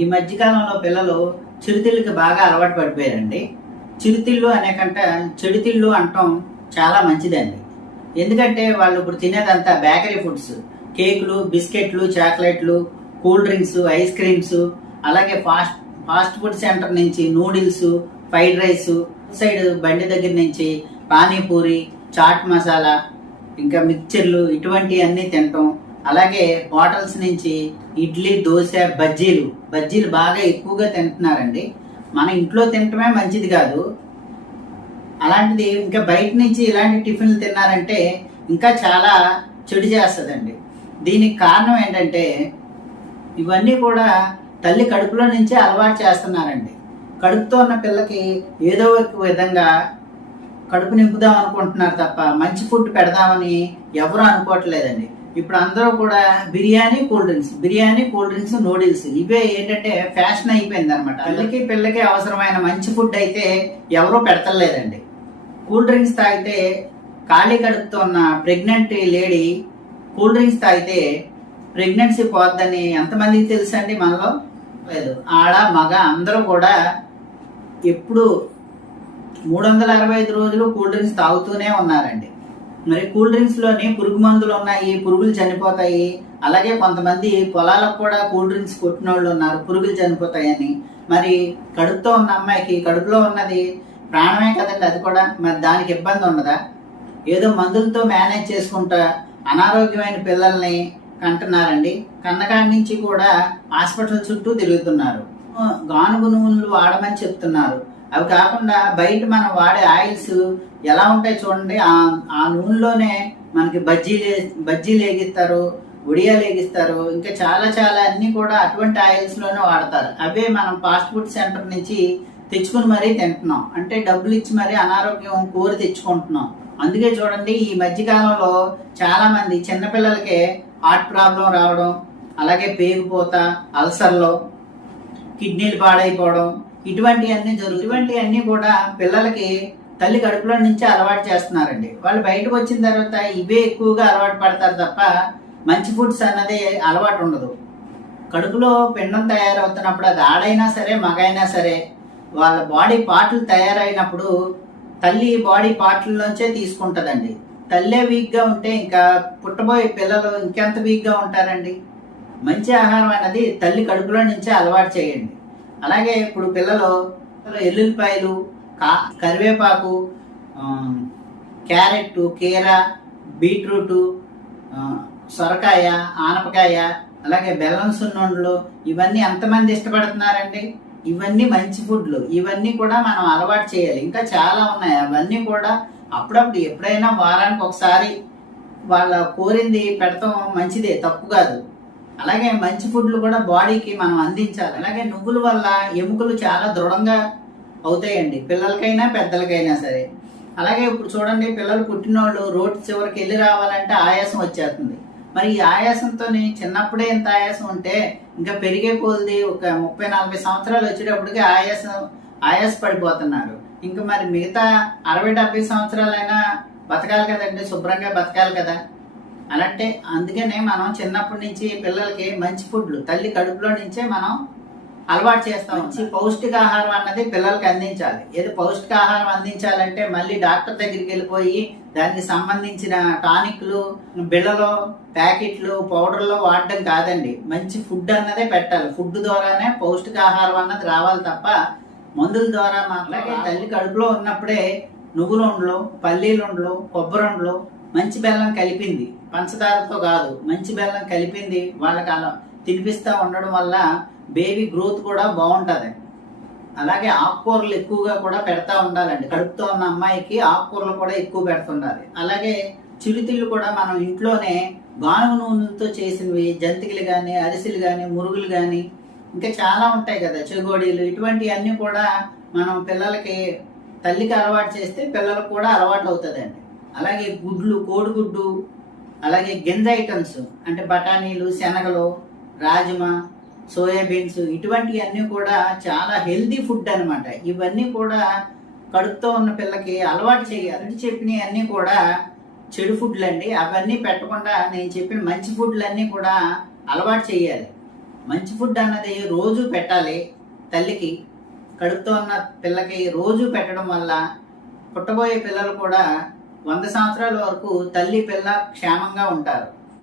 ఈ మధ్యకాలంలో పిల్లలు చిరుతిళ్ళకి బాగా అలవాటు పడిపోయారండి. చిరుతిళ్ళు అనే కంట చెడుతిళ్ళు అంటాం చాలా మంచిదండి. ఎందుకంటే వాళ్ళు ఇప్పుడు తినేదంతా బేకరీ ఫుడ్స్. కేకులు బిస్కెట్లు చాక్లెట్లు కూల్ డ్రింక్స్ ఐస్ క్రీమ్స్ అలాగే ఫాస్ట్ ఫాస్ట్ ఫుడ్ సెంటర్ నుంచి నూడిల్స్ ఫ్రైడ్ రైస్ సైడ్ బండి దగ్గర నుంచి పానీపూరి చాట్ మసాలా ఇంకా మిక్చర్లు ఇటువంటి అన్ని అలాగే హోటల్స్ నుంచి ఇడ్లీ దోశ బజ్జీలు. బజ్జీలు బాగా ఎక్కువగా తింటున్నారండి. మన ఇంట్లో తినటమే మంచిది కాదు. అలాంటిది ఇంకా బయట నుంచి ఇలాంటి టిఫిన్లు తిన్నారంటే ఇంకా చాలా చెడు చేస్తుందండి. దీనికి కారణం ఏంటంటే ఇవన్నీ కూడా తల్లి కడుపులో నుంచే అలవాటు చేస్తున్నారండి. కడుపుతో ఉన్న పిల్లకి ఏదో ఒక విధంగా కడుపు నింపుదాం అనుకుంటున్నారు తప్ప మంచి ఫుడ్ పెడదామని ఎవరు అనుకోవట్లేదండి. ఇప్పుడు అందరూ కూడా biryani cool drinks. Biryani cool drinks noodles. ఇవే ఏంటంటే ఫ్యాషన్ అయిపోయింది అనమాట పిల్లకి పిల్లకి అవసరమైన మంచి ఫుడ్ అయితే ఎవరూ పెడతలేదండి. కూల్ డ్రింక్స్ తాగితే ఖాళీ కడుపుతో ఉన్న ప్రెగ్నెంట్ లేడీ కూల్ డ్రింక్స్ తాగితే ప్రెగ్నెన్సీ పోద్దని ఎంతమందికి తెలుసండి మనలో? లేదు. ఆడ మగ అందరూ కూడా ఎప్పుడు మూడు వందల అరవై ఐదు రోజులు కూల్ డ్రింక్స్ తాగుతూనే ఉన్నారండి. మరి కూల్ డ్రింక్స్లోని పురుగు మందులు ఉన్నాయి పురుగులు చనిపోతాయి. అలాగే కొంతమంది పొలాలకు కూడా కూల్ డ్రింక్స్ కొట్టిన వాళ్ళు ఉన్నారు పురుగులు చనిపోతాయని. మరి కడుపుతో ఉన్న అమ్మాయికి కడుపులో ఉన్నది ప్రాణమే కదండి అది కూడా? మరి దానికి ఇబ్బంది ఉండదా? ఏదో మందులతో మేనేజ్ చేసుకుంటా అనారోగ్యమైన పిల్లల్ని కంటున్నారండి. కన్నకాడి నుంచి కూడా హాస్పిటల్ చుట్టూ తిరుగుతున్నారు. గానుగు నూనెలు వాడమని చెప్తున్నారు. అవి కాకుండా బయట మనం వాడే ఆయిల్స్ ఎలా ఉంటాయి చూడండి. ఆ ఆ నూనెలోనే మనకి బజ్జీలు బజ్జీలు వేగిస్తారు ఉడియాలు వేగిస్తారు ఇంకా చాలా చాలా అన్నీ కూడా అటువంటి ఆయిల్స్లోనే వాడతారు. అవే మనం ఫాస్ట్ ఫుడ్ సెంటర్ నుంచి తెచ్చుకుని మరీ తింటున్నాం. అంటే డబ్బులు ఇచ్చి మరీ అనారోగ్యం కోరి తెచ్చుకుంటున్నాం. అందుకే చూడండి ఈ మధ్యకాలంలో చాలా మంది చిన్నపిల్లలకే హార్ట్ ప్రాబ్లం రావడం అలాగే పేగుపోత అల్సర్లు కిడ్నీలు పాడైపోవడం ఇటువంటివన్నీ జరుగు ఇటువంటివన్నీ కూడా పిల్లలకి తల్లి కడుపులో నుంచి అలవాటు చేస్తున్నారండి. వాళ్ళు బయటకు వచ్చిన తర్వాత ఇవే ఎక్కువగా అలవాటు పడతారు తప్ప మంచి ఫుడ్స్ అన్నది అలవాటు ఉండదు. కడుపులో పిండం తయారవుతున్నప్పుడు అది ఆడైనా సరే మగైనా సరే వాళ్ళ బాడీ పార్ట్లు తయారైనప్పుడు తల్లి బాడీ పార్ట్లలోంచే తీసుకుంటుందండి. తల్లే వీక్గా ఉంటే ఇంకా పుట్టబోయే పిల్లలు ఇంకెంత వీక్గా ఉంటారండి? మంచి ఆహారం అనేది తల్లి కడుపులో నుంచే అలవాటు చేయండి. అలాగే ఇప్పుడు పిల్లలు ఎల్లుల్లిపాయలు కా కరివేపాకు క్యారెట్ కీర బీట్రూటు సొరకాయ ఆనపకాయ అలాగే బెల్లం సున్నుండలు ఇవన్నీ ఎంతమంది ఇష్టపడుతున్నారండి? ఇవన్నీ మంచి ఫుడ్లు. ఇవన్నీ కూడా మనం అలవాటు చేయాలి. ఇంకా చాలా ఉన్నాయి. అవన్నీ కూడా అప్పుడప్పుడు ఎప్పుడైనా వారానికి ఒకసారి వాళ్ళ కోరింది పెడతాం మంచిదే. తప్పు కాదు. అలాగే మంచి ఫుడ్లు కూడా బాడీకి మనం అందించాలి. అలాగే నువ్వుల వల్ల ఎముకలు చాలా దృఢంగా అవుతాయండి. పిల్లలకైనా పెద్దలకైనా సరే. అలాగే ఇప్పుడు చూడండి పిల్లలు పుట్టినోళ్ళు రోడ్డు చివరికి వెళ్ళి రావాలంటే ఆయాసం వచ్చేస్తుంది. మరి ఈ ఆయాసంతో చిన్నప్పుడే ఇంత ఆయాసం ఉంటే ఇంకా పెరిగే కొలది ఒక ముప్పై నలభై సంవత్సరాలు వచ్చేటప్పటికి ఆయాసం ఆయాస పడిపోతున్నాడు ఇంకా మరి మిగతా అరవై డెబ్బై సంవత్సరాలైనా బతకాలి కదండి శుభ్రంగా బతకాలి కదా? అలాంటే అందుకనే మనం చిన్నప్పటి నుంచి పిల్లలకి మంచి ఫుడ్లు తల్లి కడుపులో నుంచే మనం అలవాటు చేస్తాం. మంచి పౌష్టికాహారం అన్నది పిల్లలకి అందించాలి. ఏది పౌష్టికాహారం అందించాలంటే మళ్ళీ డాక్టర్ దగ్గరికి వెళ్ళిపోయి దానికి సంబంధించిన టానిక్లు బిళ్ళలు ప్యాకెట్లు పౌడర్లు వాడడం కాదండి. మంచి ఫుడ్ అన్నదే పెట్టాలి. ఫుడ్ ద్వారానే పౌష్టికాహారం అన్నది రావాలి తప్ప మందుల ద్వారా మాత్రమే తల్లి కడుపులో ఉన్నప్పుడే నువ్వులుండలు పల్లీలుండలు కొబ్బరుండలు మంచి బెల్లం కలిపింది. పంచదారతో కాదు మంచి బెల్లం కలిపింది. వాళ్ళకి అలా తినిపిస్తూ ఉండడం వల్ల బేబీ గ్రోత్ కూడా బాగుంటుంది. అలాగే ఆకుకూరలు ఎక్కువగా కూడా పెడతా ఉండాలండి. కడుపుతో ఉన్న అమ్మాయికి ఆకుకూరలు కూడా ఎక్కువ పెడుతుండాలి. అలాగే చిరుతిళ్ళు కూడా మనం ఇంట్లోనే గానుగ నూనెలతో చేసినవి జంతికలు కానీ అరిసెలు కానీ మురుగులు కానీ ఇంకా చాలా ఉంటాయి కదా చెగోడీలు ఇటువంటివన్నీ కూడా మనం పిల్లలకి తల్లికి అలవాటు చేస్తే పిల్లలకు కూడా అలవాటు అవుతుందండి. అలాగే గుడ్లు కోడిగుడ్డు అలాగే గింజ ఐటమ్స్ అంటే బఠానీలు శనగలు రాజ్మా సోయాబీన్స్ ఇటువంటివన్నీ కూడా చాలా హెల్దీ ఫుడ్ అనమాట ఇవన్నీ కూడా కడుపుతో ఉన్న పిల్లకి అలవాటు చేయాలి. అని చెప్పినవి అన్నీ కూడా చెడు ఫుడ్లు అండి. అవన్నీ పెట్టకుండా నేను చెప్పిన మంచి ఫుడ్లు అన్నీ కూడా అలవాటు చేయాలి. మంచి ఫుడ్ అన్నది రోజు పెట్టాలి తల్లికి. కడుపుతో ఉన్న పిల్లకి రోజు పెట్టడం వల్ల పుట్టబోయే పిల్లలు కూడా వంద సంవత్సరాల వరకు తల్లి పిల్ల క్షేమంగా ఉంటారు.